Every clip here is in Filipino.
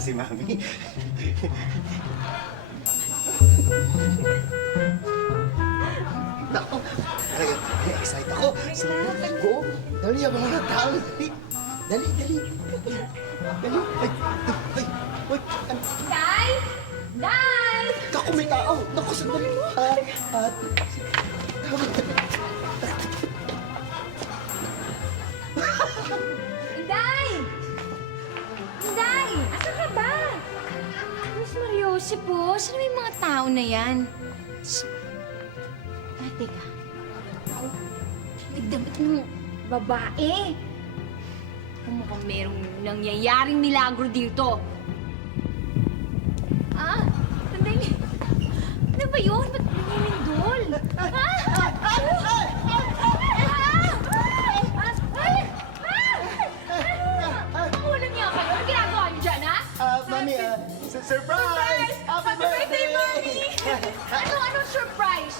si Mami. Naku, excited ako. Go. Dali, ang mga tao. Dali. Dali, dali. Dali. Ay, ay, ay. Day! Day! Naku, may tao. Naku, sandali. Inday! Inday! Asan ka ba? Miss Mariosi po, sino may mga tao na yan? Shh! Teka. May damit ng babae. Mukhang merong nangyayaring milagro dito. Ah, sandali. Ano ba yun? Ba't nanginindol? Walang niya kayo. Ano ginagawa niyo dyan, ha? Mami, surprise! Happy birthday! Anong surprise?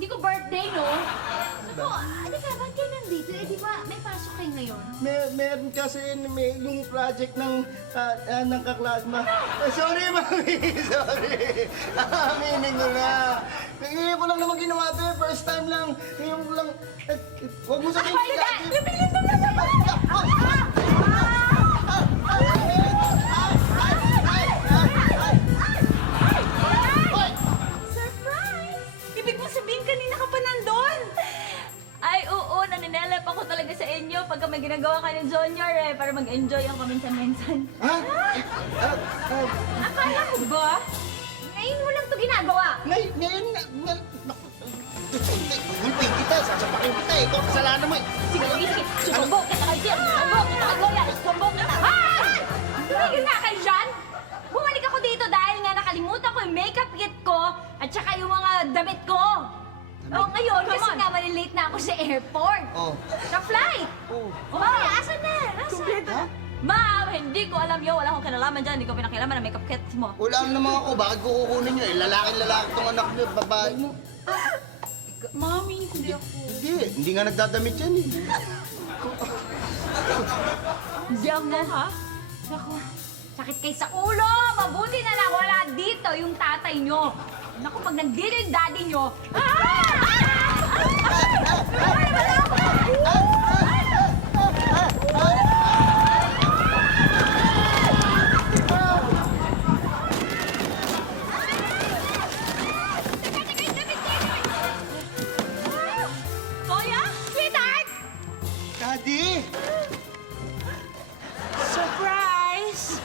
Hindi ko birthday, no? Ako, ano ka? Ba't kayo nandito? Eh, di ba may pasok kayo ngayon? Meron kasi yung project ng kaklasma. Sorry, Mami. Sorry. Aminin ko na. Ngayon ko lang naman ginawa ito. First time lang. Ngayon ko lang. Huwag mo sabihin. Lumilit na naman! Surprise! Ibig mo sabihin kanina ka pa nandun? Ay, oo, naninelep ako talaga sa inyo pagka may ginagawa ka ng Junior eh, para mag-enjoy ang kaminsan-minsan. Ha? Akala mo ba? Ngayon mo lang ito ginagawa. Ngayon na. Gulpin kita. Sasapakin kita. Ikaw kasalanan mo. Sige, Wiki, sumbong kita kay Jim, sumbong kita kay Gloria, sumbong kita. Ay! Tumigil nga kayo dyan! Bumalik ako dito dahil nga nakalimutan ko yung makeup kit ko at saka yung mga damit ko. Oh, ngayon, kasi nga malilate na ako sa airport. Oh. Sa flight. Oh. Oh, asan na? Asan? Ha? Ma'am, hindi ko alam yun. Wala akong kinalaman dyan. Hindi ko pinakialaman ng makeup kit mo. Wala naman ako. Bakit ko kukunin nyo? Lalaki itong anak nyo. Babae mo. Mami, hindi ako. Hindi nga nagdadamit yan eh. Hindi ako, ha? Naku, sakit kayo sa ulo! Mabuti na lang wala dito yung tatay nyo. Naku, pag nandito yung daddy nyo... Kuya? Sweetheart! Daddy! Surprise!